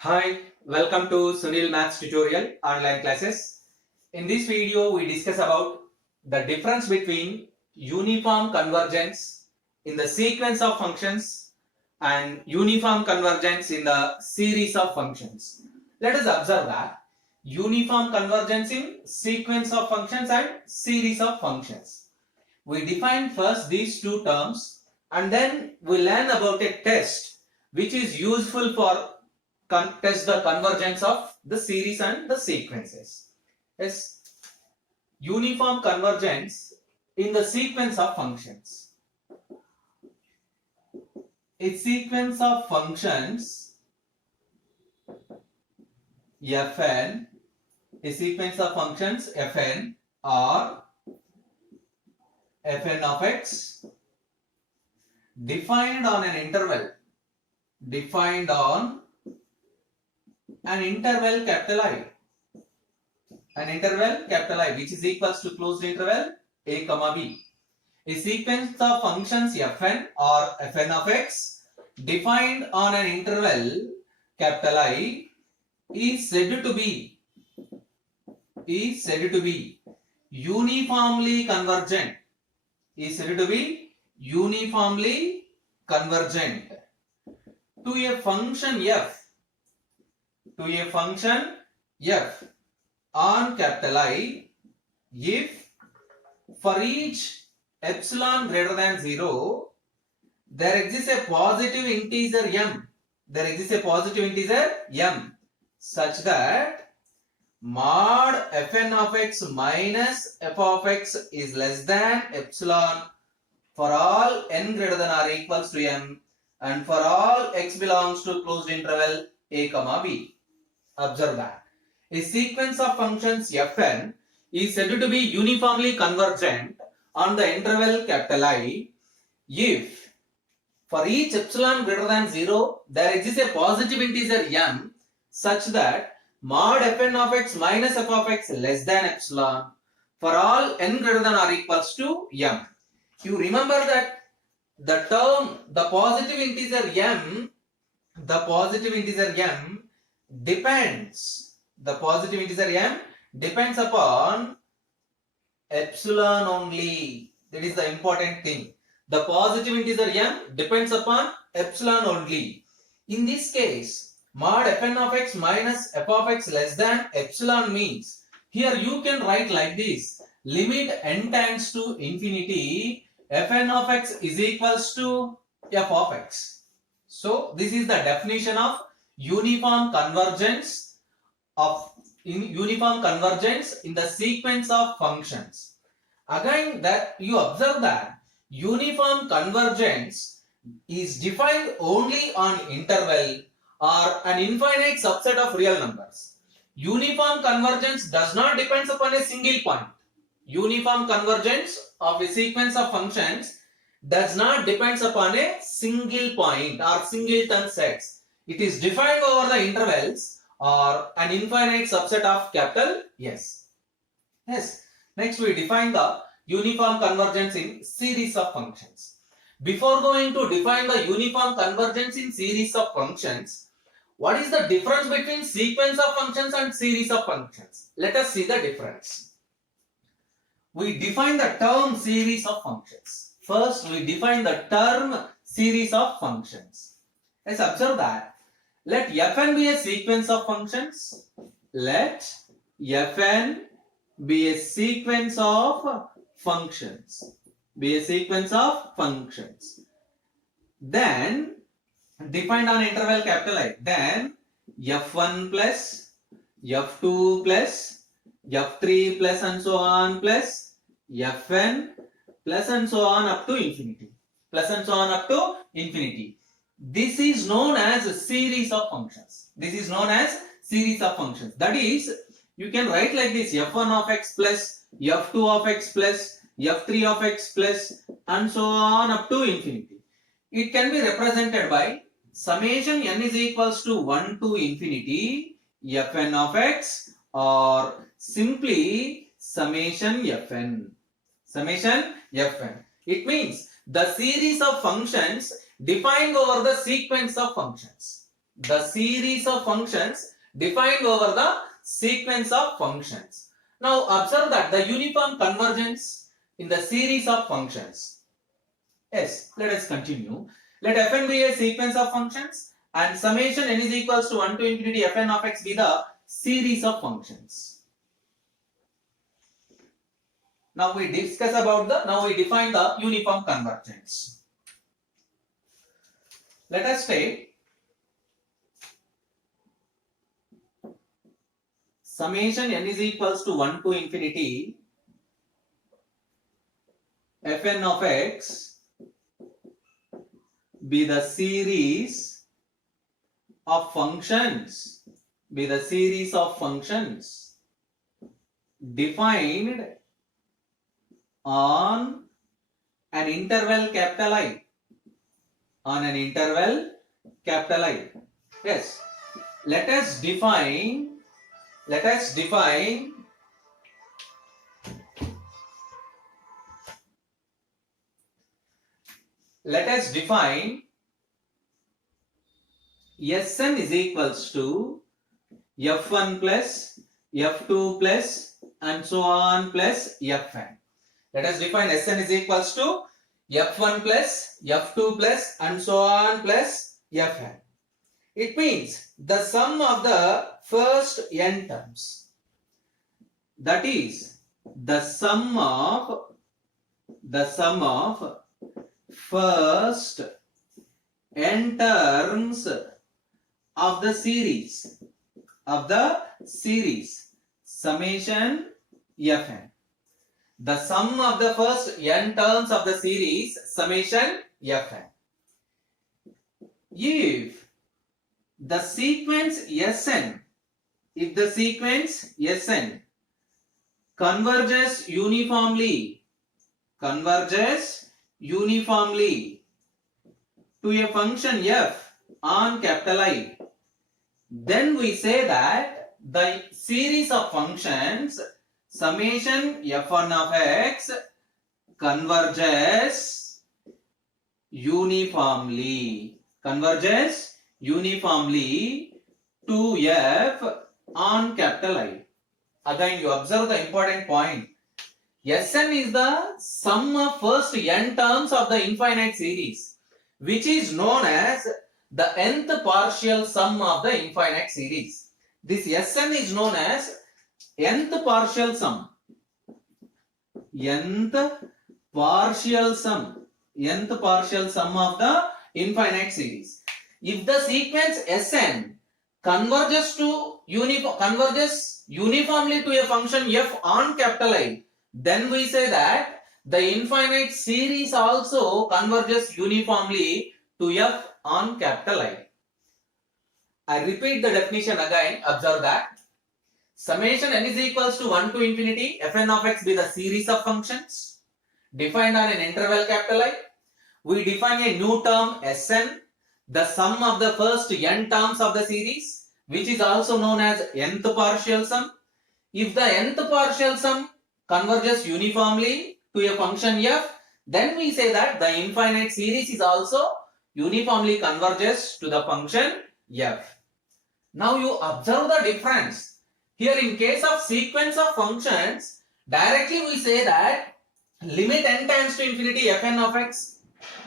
Hi, welcome to Sunil Maths Tutorial online classes. In this video, we discuss about the difference between uniform convergence in the sequence of functions and uniform convergence in the series of functions. Let us observe that uniform convergence in sequence of functions and series of functions. We define first these two terms and then we learn about a test which is useful for test the convergence of the series and the sequences. Yes, uniform convergence in the sequence of functions. A sequence of functions fn, a sequence of functions fn or fn of x defined on an interval capital I, which is equals to closed interval a comma b. A sequence of functions fn or fn of x defined on an interval capital I is said to be uniformly convergent. To a function f on capital I if for each epsilon greater than 0 there exists a positive integer m such that mod fn of x minus f of x is less than epsilon for all n greater than or equals to m and for all x belongs to closed interval a comma b. Observe that a sequence of functions fn is said to be uniformly convergent on the interval capital I if for each epsilon greater than 0 there exists a positive integer m such that mod fn of x minus f of x less than epsilon for all n greater than or equals to m. You remember that the term the positive integer m depends upon epsilon only. That is the important thing. The positive integer m depends upon epsilon only. In this case, mod fn of x minus f of x less than epsilon means here you can write like this: limit n tends to infinity fn of x is equals to f of x. So this is the definition of uniform convergence in the sequence of functions. Again, that you observe that uniform convergence is defined only on interval or an infinite subset of real numbers. Uniform convergence does not depend upon a single point. Uniform convergence of a sequence of functions does not depend upon a single point or singleton sets. It is defined over the intervals or an infinite subset of capital S. Yes. Next we define the uniform convergence in series of functions. Before going to define the uniform convergence in series of functions, what is the difference between sequence of functions and series of functions? Let us see the difference. We define the term series of functions. First, we define the term series of functions. Let's observe that. Let fn be a sequence of functions. Let fn be a sequence of functions. Then, defined on interval capital I. Then, f1 plus, f2 plus, f3 plus and so on plus fn plus and so on up to infinity. This is known as a series of functions. That is, you can write like this: f1 of x plus f2 of x plus f3 of x plus and so on up to infinity. It can be represented by summation n is equals to 1 to infinity fn of x or simply summation fn. It means the series of functions defined over the sequence of functions. the series of functions defined over the sequence of functions. Now observe that the uniform convergence in the series of functions. Yes, let us continue. Let fn be a sequence of functions and summation n is equals to 1 to infinity fn of x be the series of functions. Now we define the uniform convergence. Let us take summation n is equals to 1 to infinity fn of x be the series of functions defined on an interval capital I. Yes, let us define Sn is equals to f1 plus f2 plus and so on plus fn. Let us define Sn is equals to f1 plus f2 plus and so on plus fn. It means the sum of the first n terms. That is the sum of first n terms of the series summation fn. The sum of the first n terms of the series summation fn. If the sequence Sn converges uniformly to a function f on capital I, then we say that the series of functions summation f1 of x converges uniformly to f on capital I. Again, you observe the important point. Sn is the sum of first n terms of the infinite series, which is known as the nth partial sum of the infinite series. This Sn is known as nth partial sum of the infinite series. If the sequence Sn converges uniformly to a function f on capital I, then we say that the infinite series also converges uniformly to f on capital I. I repeat the definition again. Observe that summation n is equals to 1 to infinity fn of x be the series of functions defined on an interval capital I. We define a new term Sn, the sum of the first n terms of the series, which is also known as nth partial sum. If the nth partial sum converges uniformly to a function f, then we say that the infinite series is also uniformly converges to the function f. Now you observe the difference. Here in case of sequence of functions, directly we say that limit n tends to infinity fn of x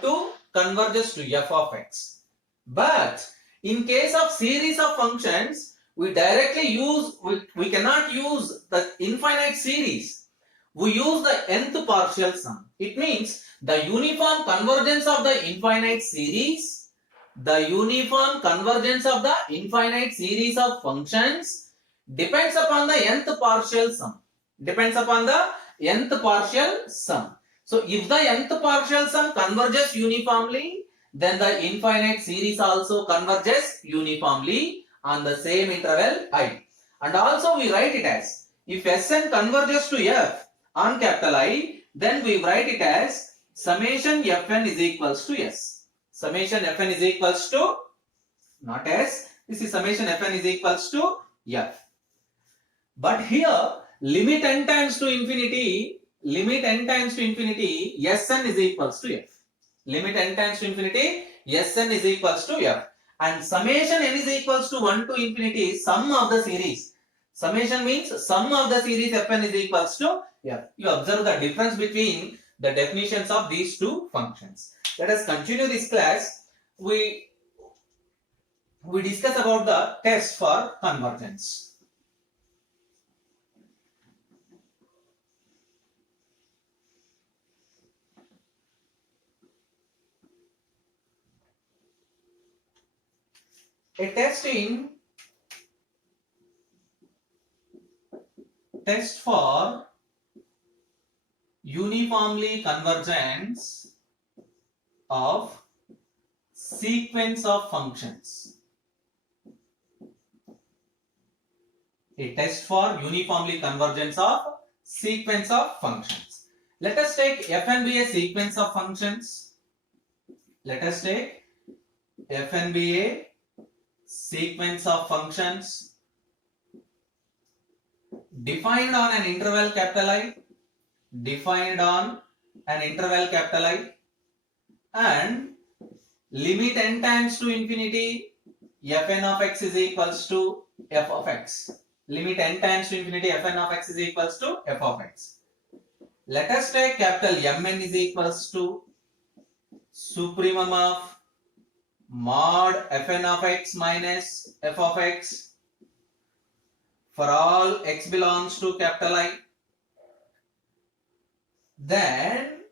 to converges to f of x. But in case of series of functions, we cannot use the infinite series. We use the nth partial sum. It means the uniform convergence of the infinite series of functions depends upon the nth partial sum. So if the nth partial sum converges uniformly, then the infinite series also converges uniformly on the same interval I. And also we write it as, if Sn converges to f on capital I, then we write it as summation fn is equals to s. Summation fn is equals to, not s, this is summation fn is equals to f. But here limit n tends to infinity Sn is equals to f. Limit n tends to infinity Sn is equals to f. and summation n is equals to 1 to infinity is sum of the series. Summation means sum of the series fn is equals to f. You observe the difference between the definitions of these two functions. Let us continue this class. We discuss about the test for convergence. A test for uniformly convergence of sequence of functions. A test for uniformly convergence of sequence of functions. Let us take f and be a sequence of functions. Let us take f and be a sequence of functions defined on an interval capital I, defined on an interval capital I, and limit n tends to infinity, fn of x is equals to f of x. Limit n tends to infinity, fn of x is equals to f of x. Let us take capital Mn is equals to supremum of mod fn of x minus f of x for all x belongs to capital I. Then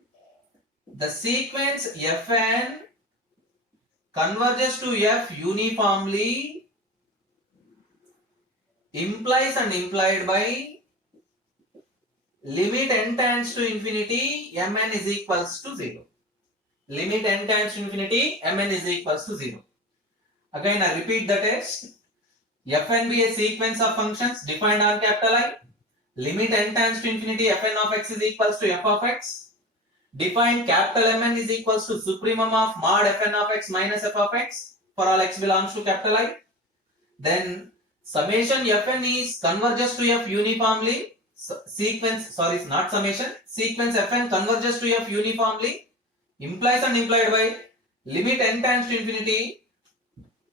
the sequence fn converges to f uniformly implies and implied by limit n tends to infinity, mn is equals to 0. Limit n tends to infinity, mn is equals to 0. Again I repeat the test. Fn be a sequence of functions defined on capital I. Limit n tends to infinity, fn of x is equals to f of x. Define capital Mn is equals to supremum of mod fn of x minus f of x for all x belongs to capital I. Then summation fn is converges to f uniformly. Sequence fn converges to f uniformly implies and implied by limit n tends to infinity,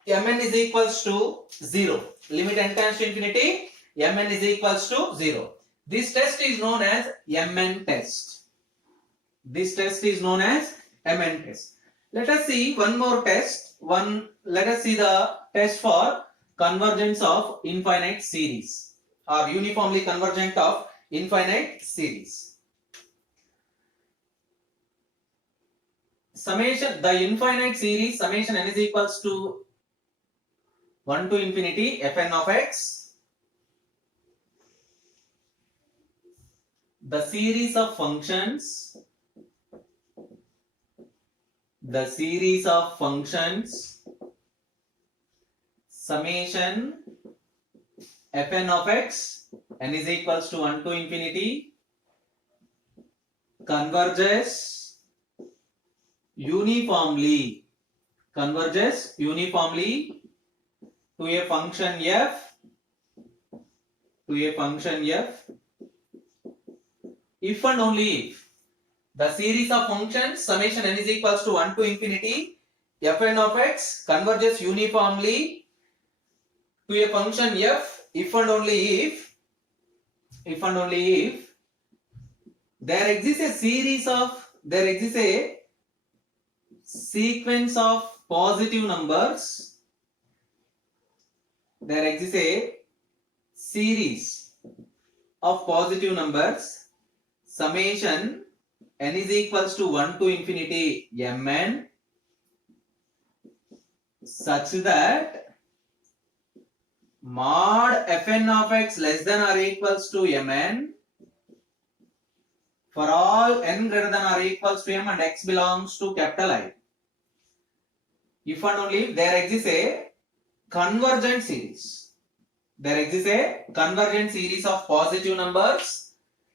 mn is equals to 0. Limit n tends to infinity, mn is equals to 0. This test is known as Mn test. This test is known as Mn test. Let us see one more test. Let us see the test for convergence of infinite series or uniformly convergent of infinite series. Summation, the infinite series summation n is equals to 1 to infinity fn of x. The series of functions summation fn of x n is equals to 1 to infinity converges uniformly to a function f if and only if the series of functions summation n is equals to 1 to infinity fn of x converges uniformly to a function f if and only if there exists a sequence of positive numbers. There exists a series of positive numbers summation n is equals to 1 to infinity mn such that mod fn of x less than or equals to mn for all n greater than or equals to m and x belongs to capital I. If and only if there exists a convergent series. There exists a convergent series of positive numbers.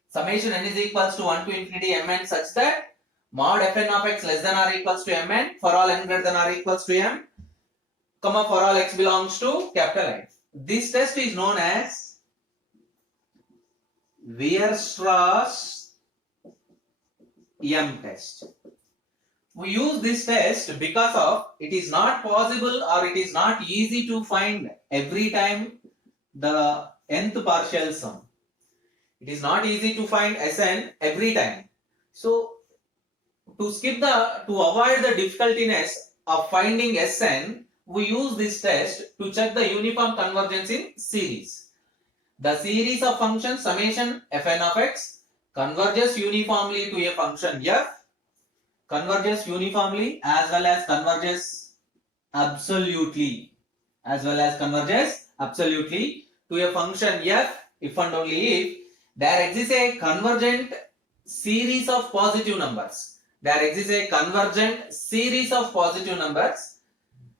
Summation n is equals to 1 to infinity mn such that mod fn of x less than or equals to mn for all n greater than or equals to m, comma for all x belongs to capital I. This test is known as Weierstrass M test. We use this test because of it is not possible or it is not easy to find every time the nth partial sum. It is not easy to find Sn every time. So to avoid the difficultiness of finding Sn, we use this test to check the uniform convergence in series. The series of functions summation fn of x converges uniformly to a function f, converges uniformly as well as converges absolutely, to a function f if and only if there exists a convergent series of positive numbers.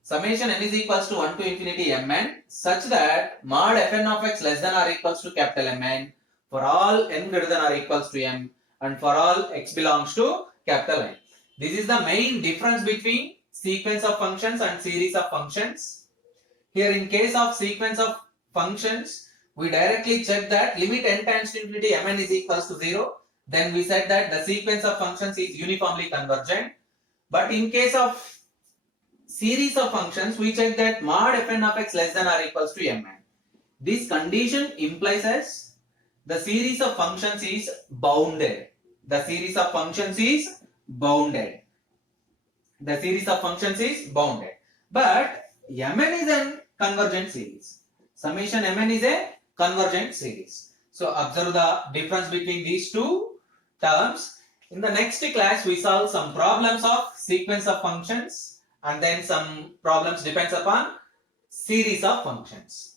Summation n is equals to 1 to infinity mn such that mod fn of x less than or equals to capital Mn for all n greater than or equals to m and for all x belongs to capital N. This is the main difference between sequence of functions and series of functions. Here in case of sequence of functions, we directly check that limit n tends to infinity mn is equals to 0. Then we said that the sequence of functions is uniformly convergent. But in case of series of functions, we check that mod fn of x less than or equals to mn. This condition implies as the series of functions is bounded. The series of functions is bounded. But mn is a convergent series. Summation mn is a convergent series. So observe the difference between these two terms. In the next class, we solve some problems of sequence of functions and then some problems depends upon series of functions.